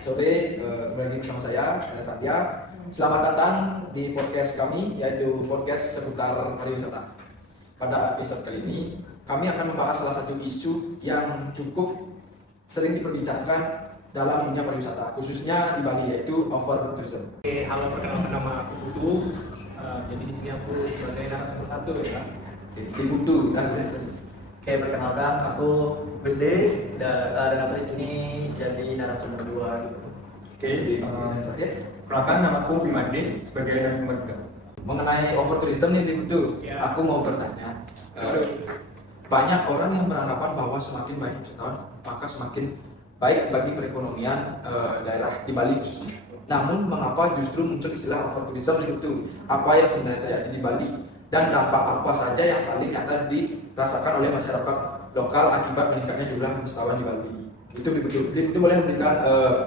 sore, kembali lagi bersama saya Satya. Selamat datang di podcast kami, yaitu podcast seputar pariwisata. Pada episode kali ini, kami akan membahas salah satu isu yang cukup sering diperbincangkan dalam dunia pariwisata, khususnya di Bali, yaitu overtourism. Oke, halo, perkenalkan nama aku Putu. Jadi di sini aku sebagai narasumber satu ya. Di Putu, Oke, perkenalkan aku Gusde dan aku di sini jadi narasumber 2 gitu. Oke, perkenalkan namaku Bimande sebagai narasumber 3. Mengenai overtourism nih di Putu, Ya. aku mau bertanya. Banyak orang yang beranggapan bahwa semakin banyak wisatawan, maka semakin baik bagi perekonomian daerah di Bali khususnya. Namun mengapa justru muncul istilah overtourism itu? Apa yang sebenarnya terjadi di Bali dan dampak apa saja yang paling nyata dirasakan oleh masyarakat lokal akibat meningkatnya jumlah wisatawan di Bali? Itu betul. Itu boleh memberikan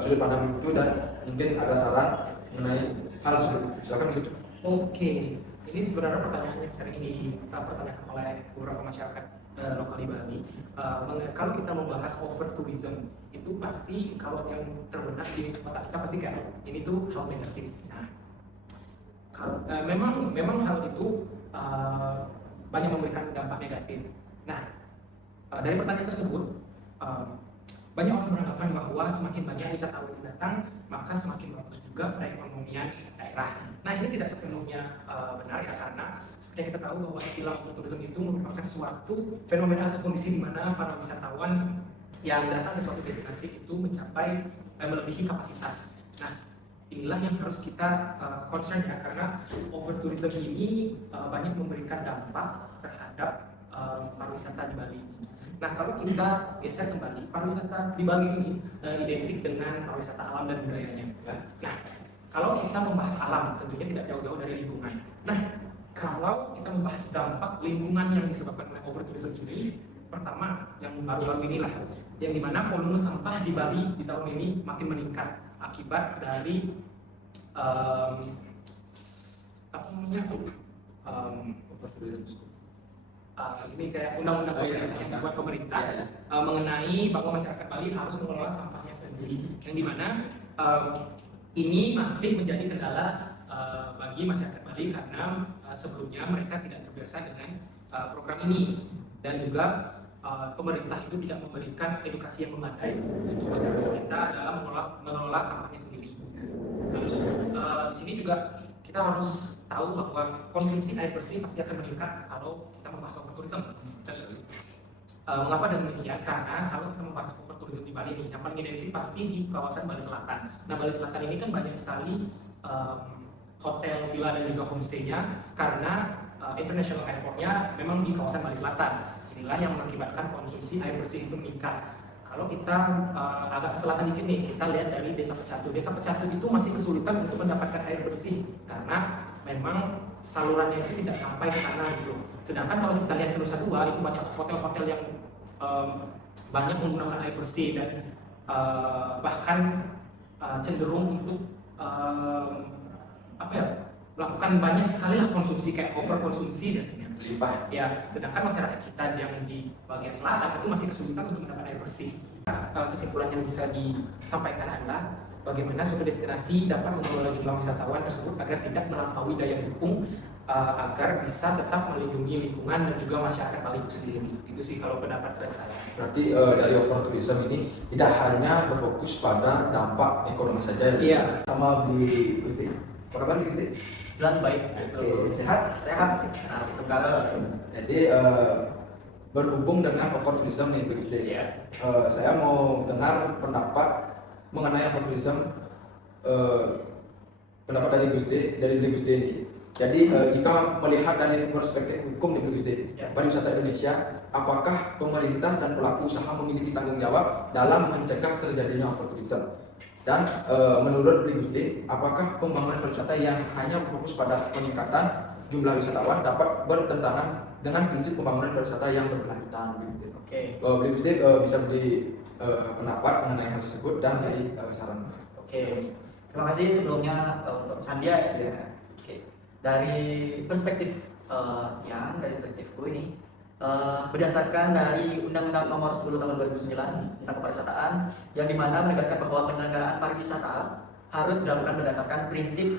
sudut pandang itu dan mungkin ada saran mengenai hal tersebut. Silakan begitu. Oke, ini sebenarnya pertanyaan yang sering dipertanyakan oleh beberapa masyarakat lokal di Bali. Kalau kita membahas overtourism, itu pasti kalau yang terbenak di otak kita pasti kan ini tuh hal negatif. Nah, memang hal itu banyak memberikan dampak negatif. Nah, dari pertanyaan tersebut, banyak orang beranggapan bahwa semakin banyak wisatawan yang datang, maka semakin bagus juga perekonomian daerah. Nah, ini tidak sepenuhnya benar ya, karena seperti yang kita tahu bahwa istilah overtourism itu merupakan suatu fenomena atau kondisi di mana para wisatawan yang datang ke suatu destinasi itu mencapai melebihi kapasitas. Nah, inilah yang harus kita concern ya, karena overtourism ini banyak memberikan dampak terhadap pariwisata di Bali ini. Nah, kalau kita geser kembali, pariwisata di Bali ini identik dengan pariwisata alam dan budayanya. Nah, kalau kita membahas alam, tentunya tidak jauh-jauh dari lingkungan. Nah, kalau kita membahas dampak lingkungan yang disebabkan oleh overtourism ini, pertama yang baru-baru inilah, yang dimana volume sampah di Bali di tahun ini makin meningkat akibat dari ini kayak undang-undang yang dibuat pemerintah mengenai bahwa masyarakat Bali harus mengelola sampahnya sendiri, yang dimana ini masih menjadi kendala bagi masyarakat Bali karena sebelumnya mereka tidak terbiasa dengan program ini, dan juga pemerintah itu tidak memberikan edukasi yang memadai untuk masyarakat kita dalam mengelola sampahnya sendiri. Lalu di sini juga kita harus tahu bahwa konsumsi air bersih pasti akan meningkat kalau kita membahas overtourism. Mengapa demikian? Karena kalau kita membahas overtourism di Bali ini, yang paling identik pasti di kawasan Bali Selatan. Nah, Bali Selatan ini kan banyak sekali hotel, villa dan juga homestay-nya, karena international airport-nya memang di kawasan Bali Selatan. Inilah yang mengakibatkan konsumsi air bersih itu meningkat. Kalau kita agak ke selatan dikit nih, kita lihat dari Desa Pecatu. Desa Pecatu itu masih kesulitan untuk mendapatkan air bersih karena memang salurannya itu tidak sampai ke sana gitu. Sedangkan kalau kita lihat ke Nusa Dua, itu banyak hotel-hotel yang banyak menggunakan air bersih dan bahkan cenderung untuk melakukan banyak sekali lah konsumsi, kayak overkonsumsi jadinya. Limpah. Ya, sedangkan masyarakat kita yang di bagian selatan itu masih kesulitan untuk mendapatkan air bersih. Kesimpulan yang bisa disampaikan adalah bagaimana suatu destinasi dapat mengelola jumlah wisatawan tersebut agar tidak melampaui daya dukung, agar bisa tetap melindungi lingkungan dan juga masyarakat Bali itu sendiri. Itu sih kalau pendapat dari saya. Berarti dari overtourism ini tidak hanya berfokus pada dampak ekonomi saja, Iya. Sama di Gusti. Apa kabar Gusti? Bilang baik. Oke, sehat. Sekarang Jadi berhubung dengan overtourism nih Gusti. ya. Saya mau dengar pendapat mengenai overtourism, pendapat dari Gusti ini. Jadi jika melihat dari perspektif hukum di Gusti, pariwisata Indonesia, apakah pemerintah dan pelaku usaha memiliki tanggung jawab dalam mencegah terjadinya overtourism? Dan menurut Gusti, apakah pembangunan pariwisata yang hanya fokus pada peningkatan jumlah wisatawan dapat bertentangan dengan prinsip pembangunan pariwisata yang berkelanjutan? Oke. Gusti bisa beri pendapat mengenai hal tersebut dan beri saran. Oke. Terima kasih sebelumnya untuk Sandia. Ya. Oke. Dari perspektif dari perspektifku ini, berdasarkan dari Undang-Undang Nomor 10 Tahun 2009 tentang Kepariwisataan, yang dimana menegaskan bahwa penyelenggaraan pariwisata harus dilakukan berdasarkan prinsip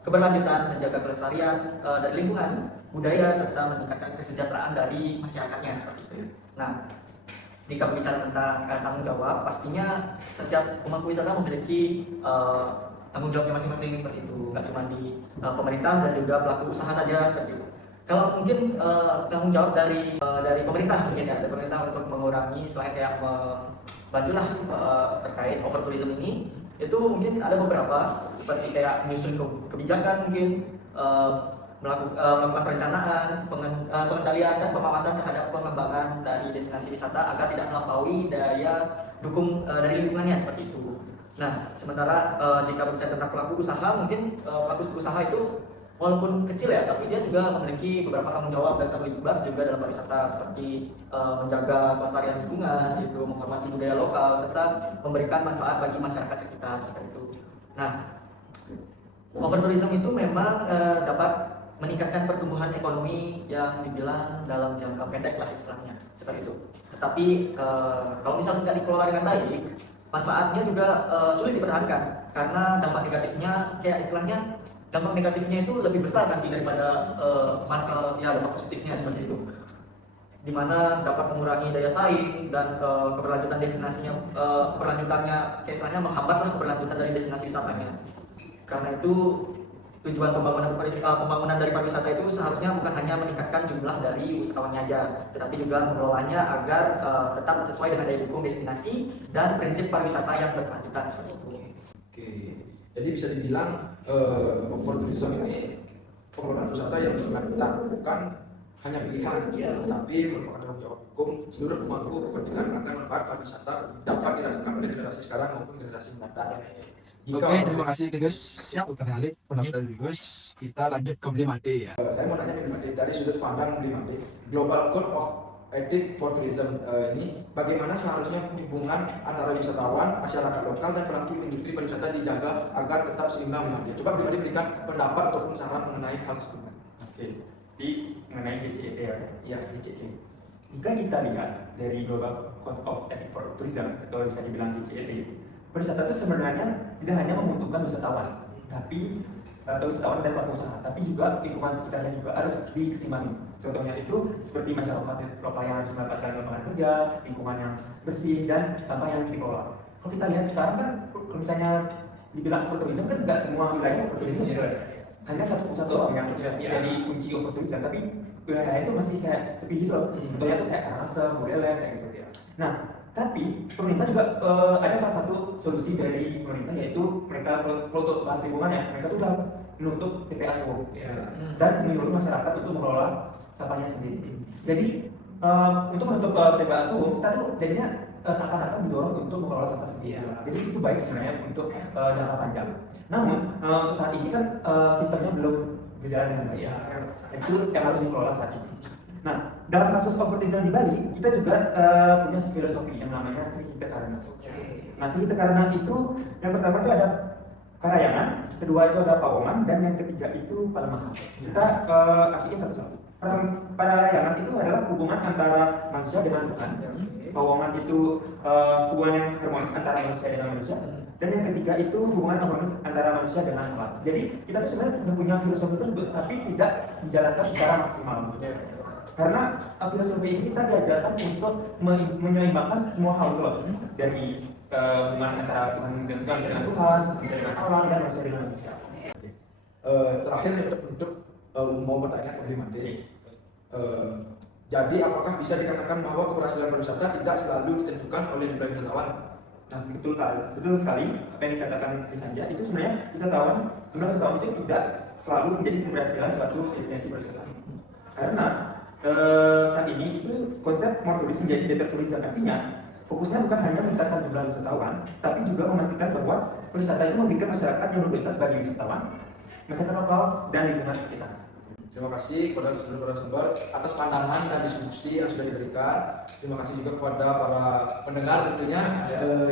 keberlanjutan, menjaga kelestarian dari lingkungan, budaya, serta meningkatkan kesejahteraan dari masyarakatnya seperti itu. Nah, jika berbicara tentang tanggung jawab, pastinya setiap pemangku wisata memiliki tanggung jawabnya masing-masing seperti itu, nggak cuma di pemerintah dan juga pelaku usaha saja seperti itu. Kalau mungkin tanggung jawab dari pemerintah mungkin ya, dari pemerintah untuk mengurangi selain kayak membantulah terkait overtourism ini, itu mungkin ada beberapa seperti kayak menyusun kebijakan mungkin, melakukan perencanaan, pengendalian dan pengawasan terhadap pengembangan dari destinasi wisata agar tidak melampaui daya dukung dari lingkungannya seperti itu. Nah, sementara jika berbicara tentang pelaku usaha, mungkin pelaku usaha itu walaupun kecil ya, tapi dia juga memiliki beberapa tanggung jawab dan terlibat juga dalam pariwisata seperti menjaga kelestarian lingkungan, itu menghormati budaya lokal serta memberikan manfaat bagi masyarakat sekitar seperti itu. Nah, overtourism itu memang dapat meningkatkan pertumbuhan ekonomi yang dibilang dalam jangka pendek lah istilahnya seperti itu. Tetapi kalau misalnya tidak dikelola dengan baik, manfaatnya juga sulit dipertahankan karena dampak negatifnya kayak istilahnya dampak negatifnya itu lebih besar nanti daripada dampak positifnya seperti itu, dimana dapat mengurangi daya saing dan keberlanjutan destinasinya, keberlanjutannya kayak istilahnya menghambatlah keberlanjutan dari destinasi wisatanya. Karena itu tujuan pembangunan dari pariwisata itu seharusnya bukan hanya meningkatkan jumlah dari wisatawannya aja, tetapi juga mengelolanya agar tetap sesuai dengan daya dukung destinasi dan prinsip pariwisata yang berkelanjutan seperti itu. Oke, jadi bisa dibilang overtourism ini pengelolaan wisata yang berkelanjutan, bukan hanya pilihan, tapi merupakan tanggung jawab hukum seluruh pemangku kepentingan agar manfaat pariwisata dapat dirasakan oleh generasi sekarang maupun generasi mendatang. Oke, terima kasih Gus. Menarik pendapat dari Gus. Kita lanjut ke Blimade ya. Saya mau nanya nih Blimade, dari sudut pandang Blimade, Global Code of Ethics for Tourism ini bagaimana seharusnya hubungan antara wisatawan, masyarakat lokal dan pelaku industri pariwisata dijaga agar tetap seimbang Blimade. Coba Blimade berikan pendapat ataupun saran mengenai hal tersebut. Oke, di mengenai GCET ya. Iya, GCET. Jika kita lihat dari Global Code of Ethics for Tourism atau bisa dibilang GCET, pariwisata itu sebenarnya tidak hanya menguntungkan wisatawan, tapi atau wisatawan dan pelaku usaha, tapi juga lingkungan sekitarnya juga harus dikeseimbangi. Contohnya itu seperti masyarakat lokal yang harus mendapatkan lapangan kerja, lingkungan yang bersih dan sampah yang dikelola. Kalau kita lihat sekarang kan, kalau misalnya dibilang overtourism kan nggak semua wilayah overtourism ya. Hanya satu pusat doang yang jadi kunci overtourism, tapi wilayah itu masih kayak sepi gitu loh. Contohnya tuh kayak Karangasem, Buleleng kayak gitu ya. Nah, tapi pemerintah juga ada salah satu solusi dari pemerintah, yaitu mereka kalau untuk bahas lingkungan ya, mereka tuh udah menutup TPA-SO dan menyuruh masyarakat untuk mengelola sampahnya sendiri. Jadi untuk menutup TPA-SO kita tuh jadinya seakan-akan didorong untuk mengelola sampah sendiri. Jadi itu baik sebenarnya untuk jangka panjang. Namun untuk saat ini kan sistemnya belum berjalan dengan baik. Itu yang harus dikelola saat ini. Nah, dalam kasus overtourism di Bali, kita juga punya filosofi yang namanya Trihita Karana. Nah, Trihita Karana itu yang pertama itu ada Karayangan, kedua itu ada Pawongan, dan yang ketiga itu Palemahan. Kita artiin satu-satu. Karayangan itu adalah hubungan antara manusia dengan Tuhan. Pawongan itu hubungan yang harmonis antara manusia dengan manusia. Dan yang ketiga itu hubungan harmonis antara manusia dengan alam. Jadi kita tuh sebenarnya sudah punya filosofi tersebut, tapi tidak dijalankan secara maksimal. Karena filosofi ini kita diajarkan untuk menyeimbangkan semua hal itu loh, dari hubungan antara Tuhan dengan Tuhan, manusia dengan alam, dan manusia dengan manusia. Terakhir untuk mau bertanya ke Blimade. Jadi apakah bisa dikatakan bahwa keberhasilan pariwisata tidak selalu ditentukan oleh jumlah wisatawan? Nah, betul sekali apa yang dikatakan Krisanja, itu sebenarnya jumlah wisatawan itu tidak selalu menjadi keberhasilan suatu destinasi pariwisata. Karena saat ini itu konsep more tourism menjadi better tourism, artinya fokusnya bukan hanya meningkatkan jumlah wisatawan, tapi juga memastikan bahwa wisata itu memberikan masyarakat yang berkualitas bagi wisatawan, masyarakat lokal, dan lingkungan sekitar. Terima kasih kepada seluruh narasumber atas pandangan dan diskusi yang sudah diberikan. Terima kasih juga kepada para pendengar tentunya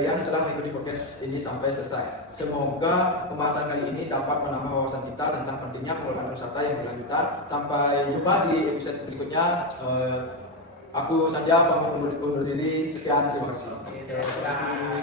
yang telah mengikuti podcast ini sampai selesai. Semoga pembahasan kali ini dapat menambah wawasan kita tentang pentingnya pengelolaan wisata yang berlanjutan. Sampai jumpa di episode berikutnya. Aku Sanja pamit undur diri. Sekian, terima kasih. Oke, terima kasih.